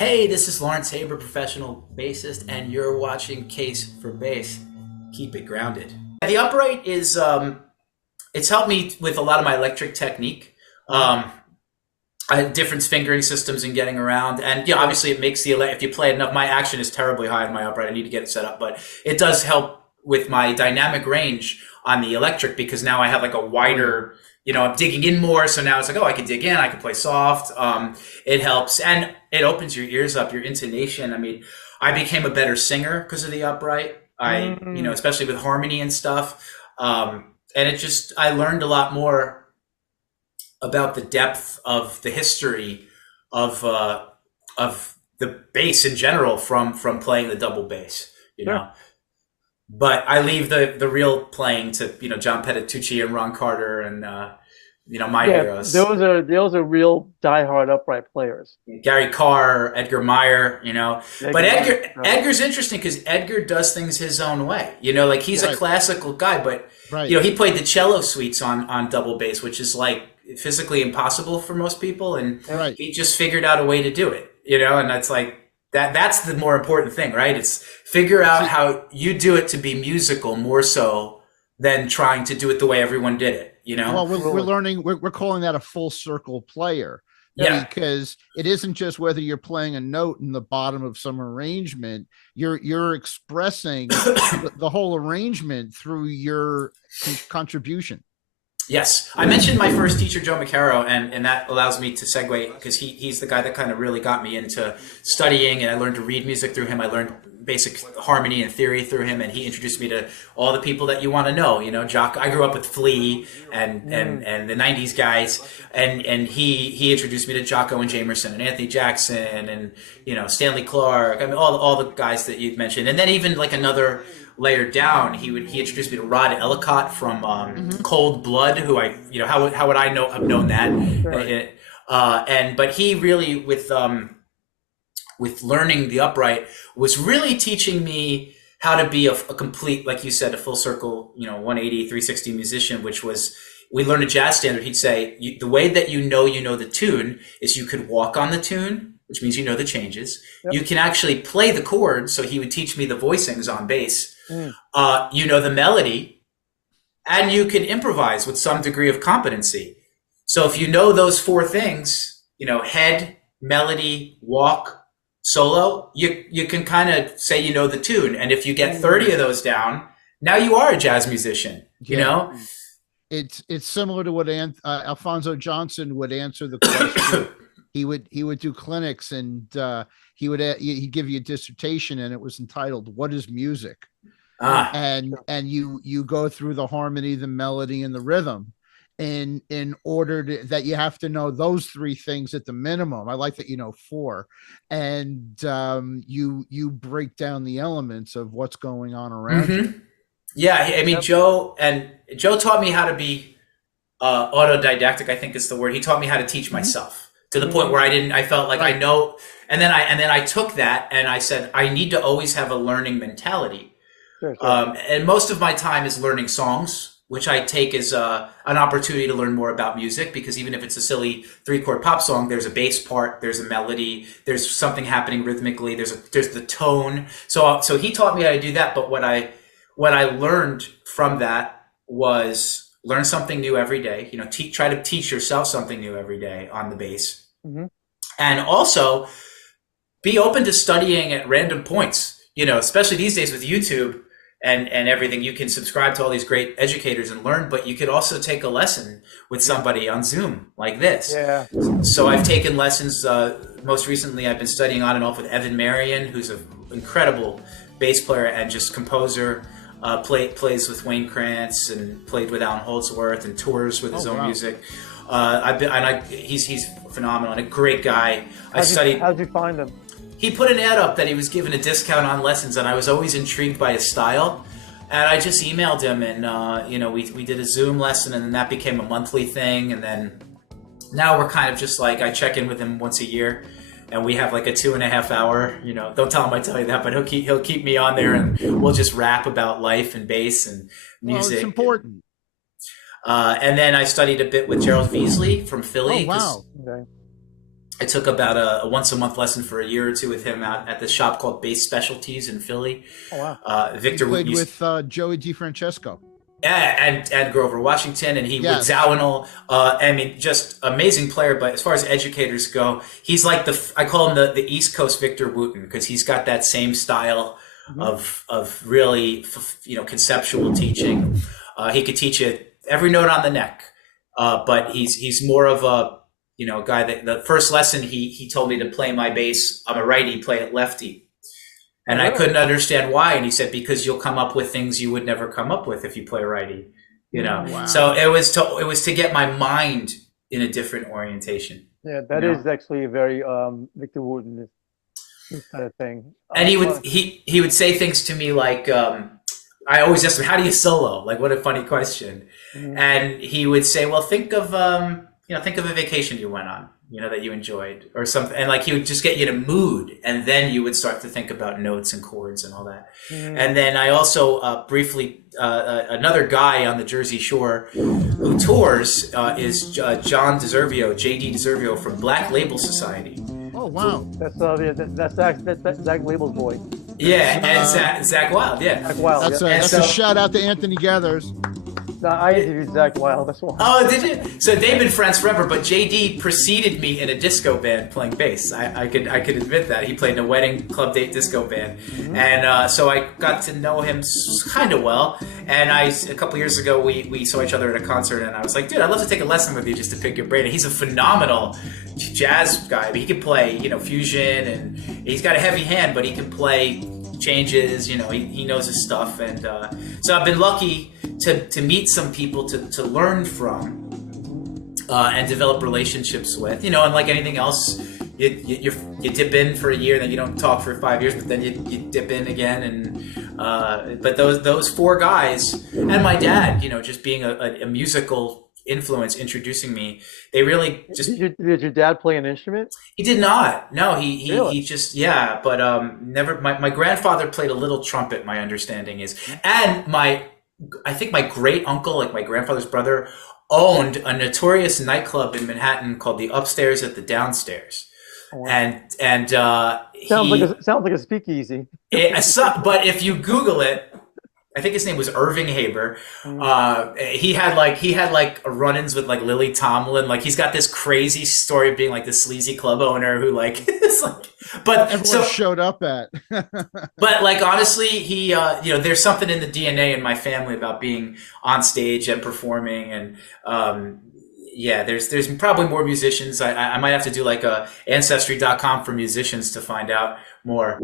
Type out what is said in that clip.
Hey, this is Lawrence Haber, professional bassist, and you're watching Case for Bass. Keep it grounded. The upright is it's helped me with a lot of my electric technique. Um, I have different fingering systems and getting around, and yeah, obviously it makes if you play it enough. My action is terribly high on my upright. I need to get it set up, but it does help with my dynamic range on the electric because now I have like a wider. I'm digging in more, so now it's like, oh, I can dig in, I can play soft. It helps, and it opens your ears up, your intonation. I mean, I became a better singer because of the upright. Especially with harmony and stuff. And I learned a lot more about the depth of the history of the bass in general from playing the double bass. You know. But I leave the real playing to John Petitucci and Ron Carter and my heroes. Those are real diehard upright players. Gary Carr, Edgar Meyer, But Right. Edgar's interesting because Edgar does things his own way. Like he's a classical guy, but he played the cello suites on double bass, which is like physically impossible for most people, and he just figured out a way to do it. And that's like. That's the more important thing, right? It's figure out how you do it to be musical more so than trying to do it the way everyone did it, Well, we're learning, we're calling that a full circle player. Yeah. Because it isn't just whether you're playing a note in the bottom of some arrangement, you're expressing the whole arrangement through your contribution. Yes. I mentioned my first teacher, Joe McCarrow, and that allows me to segue because he's the guy that kind of really got me into studying, and I learned to read music through him. I learned basic harmony and theory through him, and he introduced me to all the people that you want to know. I grew up with Flea and the 90s guys, and he introduced me to Jocko and Jamerson and Anthony Jackson and Stanley Clarke. I mean all the guys that you'd mentioned. And then even like another layer down, he introduced me to Rod Ellicott from Cold Blood, who how would I have known that? But he really with learning the upright was really teaching me how to be a complete, like you said, a full circle, 180, 360 musician, which was, we learned a jazz standard. He'd say, the way that you know the tune is you could walk on the tune, which means the changes. Yep. You can actually play the chords. So he would teach me the voicings on bass. The melody, and you can improvise with some degree of competency. So if you know those four things, head, melody, walk, solo, you can kind of say the tune. And if you get 30 of those down, now you are a jazz musician. It's similar to what Alfonso Johnson would answer the question. he would do clinics, and he'd give you a dissertation, and it was entitled "What is Music?" And you go through the harmony, the melody, and the rhythm, in order that you have to know those three things at the minimum. I like that four, and you break down the elements of what's going on around you. Yeah, I mean, Joe taught me how to be autodidactic, I think is the word. He taught me how to teach myself to the point where I felt like I know, and then I took that and I said I need to always have a learning mentality. Sure. And most of my time is learning songs, which I take as an opportunity to learn more about music, because even if it's a silly 3-chord pop song, there's a bass part, there's a melody, there's something happening rhythmically, there's the tone. So he taught me how to do that. But what I learned from that was learn something new every day. Try to teach yourself something new every day on the bass, and also be open to studying at random points. Especially these days with YouTube. And everything, you can subscribe to all these great educators and learn, but you could also take a lesson with somebody on Zoom like this. Yeah. So I've taken lessons. Most recently, I've been studying on and off with Evan Marion, who's an incredible bass player and just composer. Plays with Wayne Krantz and played with Alan Holdsworth and tours with his own music. He's phenomenal and a great guy. How'd you find him? He put an ad up that he was giving a discount on lessons, and I was always intrigued by his style. And I just emailed him, and we did a Zoom lesson, and then that became a monthly thing. And then now we're kind of just like, I check in with him once a year, and we have like a 2.5 hour. Don't tell him I tell you that, but he'll keep me on there, and we'll just rap about life and bass and music. Well, it's important. And then I studied a bit with Gerald Veasley from Philly. Oh, wow. Okay. I took about a once a month lesson for a year or two with him out at this shop called Bass Specialties in Philly. Oh wow. Victor Played with Joey DiFrancesco. Yeah, and Grover Washington, and he with Yes. Zawinul. I mean, just amazing player. But as far as educators go, he's like I call him the East Coast Victor Wooten, because he's got that same style of really conceptual teaching. He could teach you every note on the neck, but he's more of a guy that the first lesson he told me to play my bass. I'm a righty, play it lefty. And I couldn't understand why. And he said, because you'll come up with things you would never come up with if you play righty, Wow. So it was to get my mind in a different orientation. Yeah, that is actually a very Victor Wooten kind of thing. And he would say things to me like, I always asked him, how do you solo? Like, what a funny question. And he would say, well, think of a vacation you went on, that you enjoyed or something. And like, he would just get you in a mood, and then you would start to think about notes and chords and all that. And then I also briefly, another guy on the Jersey Shore who tours is John DeServio, JD DeServio from Black Label Society. Oh, wow. That's Zach Label's boy. Yeah, and Zach Wild, yeah. Zach Wild. That's a shout out to Anthony Gathers. No, I interviewed Zach Wild. That's why. Oh, did you? So they've been friends forever, but JD preceded me in a disco band playing bass. I could admit that. He played in a wedding club date disco band. And so I got to know him kind of well. And a couple years ago, we saw each other at a concert, and I was like, dude, I'd love to take a lesson with you just to pick your brain. And he's a phenomenal jazz guy. He can play, fusion, and he's got a heavy hand, but he can play changes, he knows his stuff. And so I've been lucky to meet some people to learn from and develop relationships with, and like anything else, you dip in for a year, then you don't talk for 5 years, but then you dip in again. And but those four guys and my dad, just being a musical influence, introducing me, they really just. Did your dad play an instrument? He did not. No, he Really? he just but never. My grandfather played a little trumpet. My understanding is, and I think my great uncle, like my grandfather's brother, owned a notorious nightclub in Manhattan called the Upstairs at the Downstairs. Oh, wow. And sounds like a speakeasy. but if you Google it, I think his name was Irving Haber. He had like run-ins with like Lily Tomlin. Like, he's got this crazy story of being like this sleazy club owner who like is like. But Everyone showed up at. But like, honestly, he there's something in the DNA in my family about being on stage and performing, and there's probably more musicians. I might have to do like a ancestry.com for musicians to find out more.